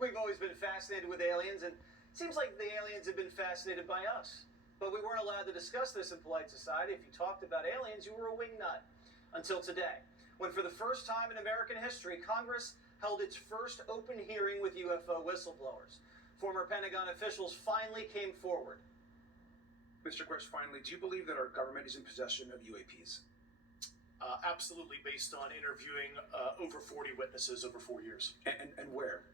We've always been fascinated with aliens, and it seems like the aliens have been fascinated by us. But we weren't allowed to discuss this in polite society. If you talked about aliens, you were a wingnut. Until today, when for the first time in American history, Congress held its first open hearing with UFO whistleblowers. Former Pentagon officials finally came forward. Mr. Quest, finally, do you believe that our government is in possession of UAPs? Absolutely, based on interviewing over 40 witnesses over 4 years. And where?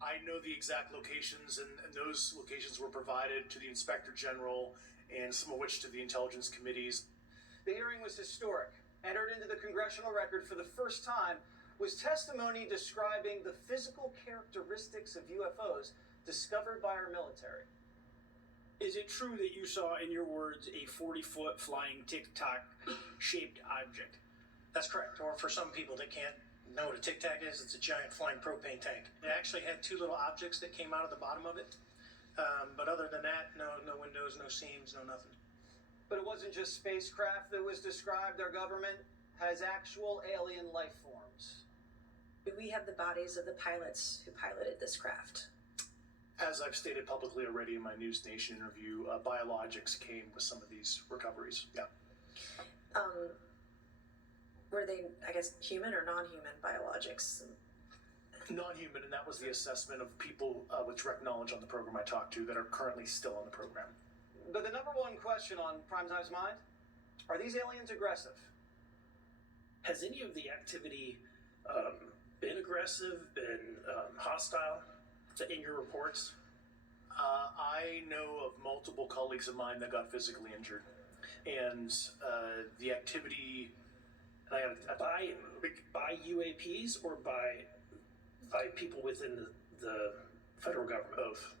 I know the exact locations, and those locations were provided to the Inspector General and some of which to the intelligence committees. The hearing was historic. Entered into the congressional record for the first time was testimony describing the physical characteristics of UFOs discovered by our military. Is it true that you saw, in your words, a 40-foot flying tic-tac-shaped object? That's correct. Or for some people that can't know what a tic-tac is, it's a giant flying propane tank. It actually had two little objects that came out of the bottom of it. But other than that, no windows, no seams, no nothing. But it wasn't just spacecraft that was described. Our government has actual alien life forms. Do we have the bodies of the pilots who piloted this craft? As I've stated publicly already in my News Nation interview, biologics came with some of these recoveries. Yeah. Were they, I guess, human or non-human biologics? Non-human, and that was the assessment of people with direct knowledge on the program I talked to that are currently still on the program. But the number one question on Primetime's mind, are these aliens aggressive? Has any of the activity been aggressive, been hostile in your reports? I know of multiple colleagues of mine that got physically injured. And the activity... By UAPs or by people within the federal government? Both.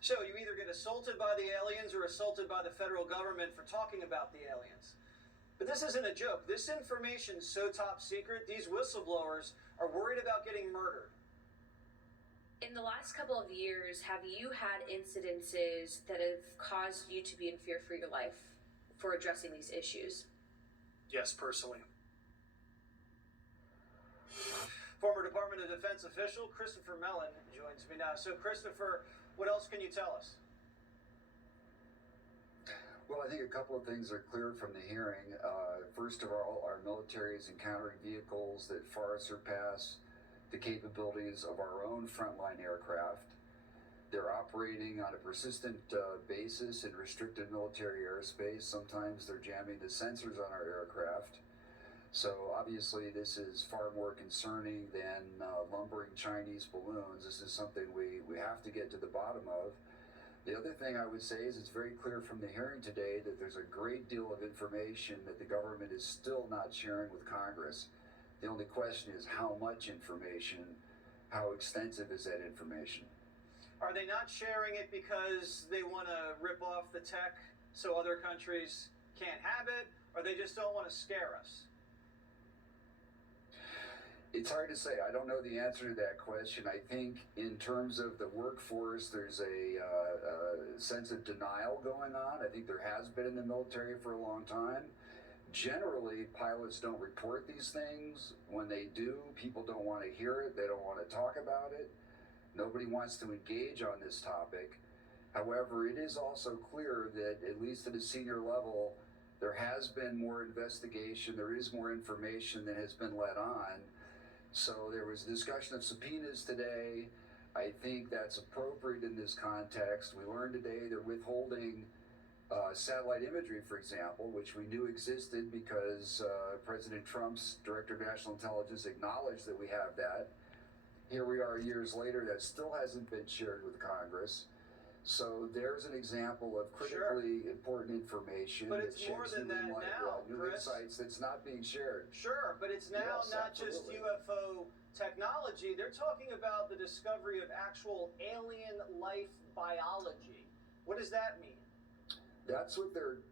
So you either get assaulted by the aliens or assaulted by the federal government for talking about the aliens. But this isn't a joke. This information's so top secret, these whistleblowers are worried about getting murdered. In the last couple of years, have you had incidences that have caused you to be in fear for your life for addressing these issues? Yes, personally. Former Department of Defense official Christopher Mellon joins me now. So, Christopher, what else can you tell us? Well, I think a couple of things are clear from the hearing. First of all, our military is encountering vehicles that far surpass the capabilities of our own frontline aircraft. They're operating on a persistent basis in restricted military airspace. Sometimes they're jamming the sensors on our aircraft. So obviously this is far more concerning than lumbering Chinese balloons. This is something we have to get to the bottom of. The other thing I would say is it's very clear from the hearing today that there's a great deal of information that the government is still not sharing with Congress. The only question is how much information, how extensive is that information? Are they not sharing it because they want to rip off the tech so other countries can't have it, or they just don't want to scare us? It's hard to say. I don't know the answer to that question. I think in terms of the workforce, there's a sense of denial going on. I think there has been in the military for a long time. Generally, pilots don't report these things. When they do, people don't want to hear it. They don't want to talk about it. Nobody wants to engage on this topic. However, it is also clear that, at least at a senior level, there has been more investigation. There is more information that has been let on. So there was a discussion of subpoenas today. I think that's appropriate in this context. We learned today they're withholding satellite imagery, for example, which we knew existed because President Trump's Director of National Intelligence acknowledged that we have that. Here we are years later, that still hasn't been shared with Congress. So there's an example of critically important information. But it's more than that now, new Chris. insights that's not being shared. Sure, but it's now Yes, not just absolutely. UFO technology. They're talking about the discovery of actual alien life biology. What does that mean? That's what they're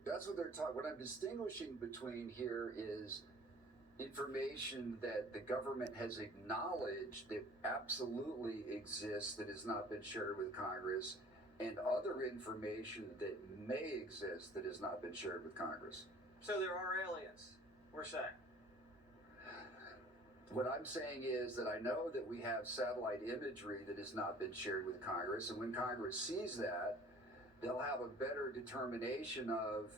talking. What I'm distinguishing between here is information that the government has acknowledged that absolutely exists that has not been shared with Congress, and other information that may exist that has not been shared with Congress. So there are aliens, we're saying. What I'm saying is that I know that we have satellite imagery that has not been shared with Congress, and when Congress sees that, they'll have a better determination of,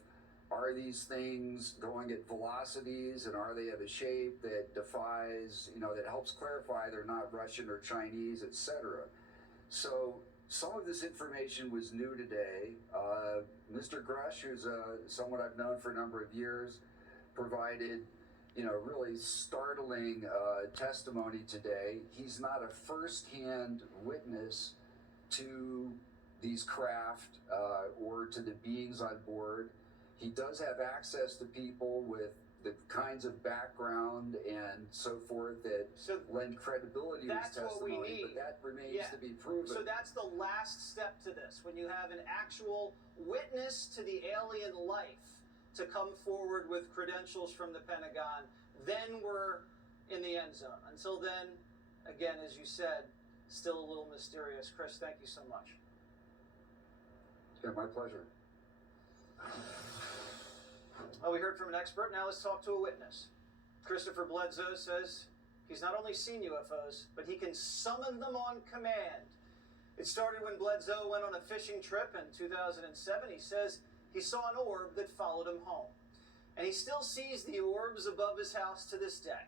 are these things going at velocities, and are they of a shape that defies, that helps clarify they're not Russian or Chinese, etc. So some of this information was new today. Mr. Grush, who's someone I've known for a number of years, provided really startling testimony today. He's not a first-hand witness to these craft or to the beings on board. He does have access to people with the kinds of background and so forth that lend credibility to his That's what we testimony, need. but that remains to be proven. So that's the last step to this. When you have an actual witness to the alien life to come forward with credentials from the Pentagon, then we're in the end zone. Until then, again, as you said, still a little mysterious. Chris, thank you so much. Yeah, my pleasure. Well, we heard from an expert. Now let's talk to a witness. Christopher Bledsoe says he's not only seen UFOs, but he can summon them on command. It started when Bledsoe went on a fishing trip in 2007. He says he saw an orb that followed him home. And he still sees the orbs above his house to this day.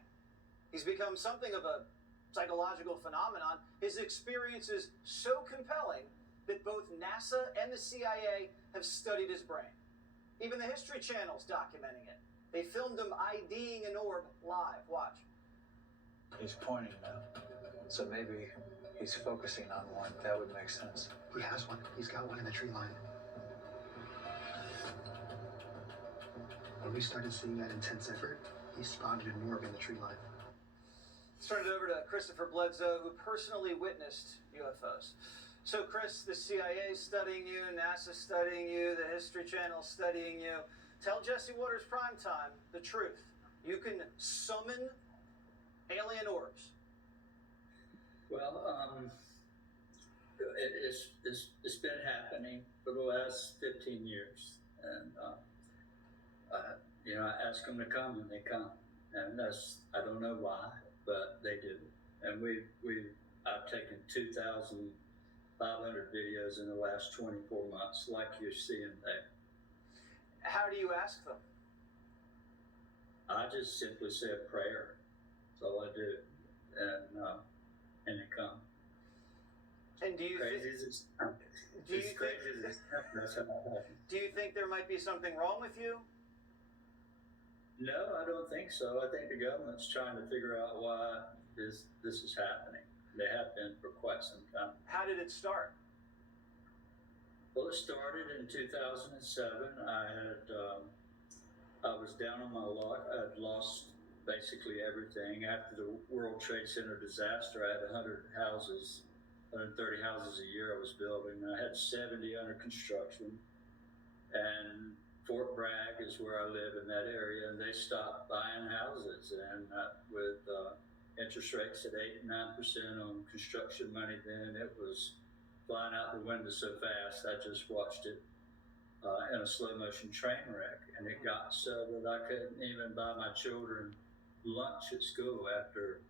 He's become something of a psychological phenomenon. His experience is so compelling that both NASA and the CIA have studied his brain. Even the History Channel's documenting it. They filmed him IDing an orb live. Watch. He's pointing now. So maybe he's focusing on one. That would make sense. He has one. He's got one in the tree line. When we started seeing that intense effort, he spotted an orb in the tree line. Let's turn it over to Christopher Bledsoe, who personally witnessed UFOs. So, Chris, the CIA studying you, NASA studying you, the History Channel studying you. Tell Jesse Waters Primetime the truth. You can summon alien orbs. Well, it's been happening for the last 15 years, and I ask them to come, and they come, and I don't know why, but they do. And I've taken 2,500 videos in the last 24 months, like you're seeing there. How do you ask them? I just simply say a prayer. That's all I do, and they come. And do you crazy as it's crazy as it's that's how it happens. Do you think there might be something wrong with you? No, I don't think so. I think the government's trying to figure out why this is happening. They have been for quite some time. How did it start? Well, it started in 2007. I was down on my luck. I'd lost basically everything. After the World Trade Center disaster, I had 130 houses a year I was building. I had 70 under construction. And Fort Bragg is where I live in that area, and they stopped buying houses. And with interest rates at 8 and 9% on construction money then, it was flying out the window so fast, I just watched it in a slow motion train wreck. And it got so that I couldn't even buy my children lunch at school after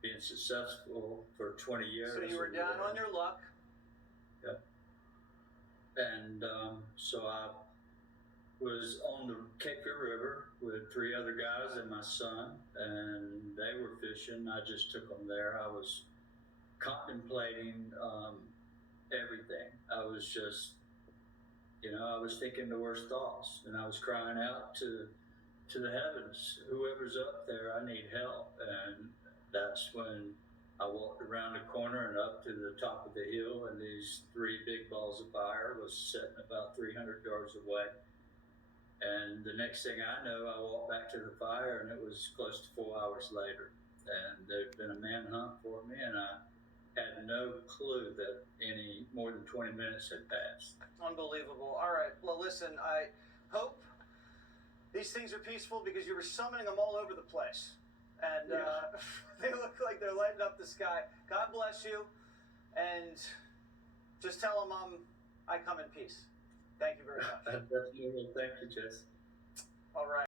being successful for 20 years. So you were down on your luck. Yep. And so I was on the Cape Fear River with 3 other guys and my son, and they were fishing. I just took them there. I was contemplating everything. I was just, I was thinking the worst thoughts, and I was crying out to the heavens, whoever's up there, I need help. And that's when I walked around the corner and up to the top of the hill, and these 3 big balls of fire was sitting about 300 yards away. And the next thing I know, I walked back to the fire, and it was close to 4 hours later. And there'd been a manhunt for me, and I had no clue that any more than 20 minutes had passed. Unbelievable. All right. Well, listen, I hope these things are peaceful, because you were summoning them all over the place. And they look like they're lighting up the sky. God bless you. And just tell them I come in peace. Thank you very much. Thank you, Jess. All right.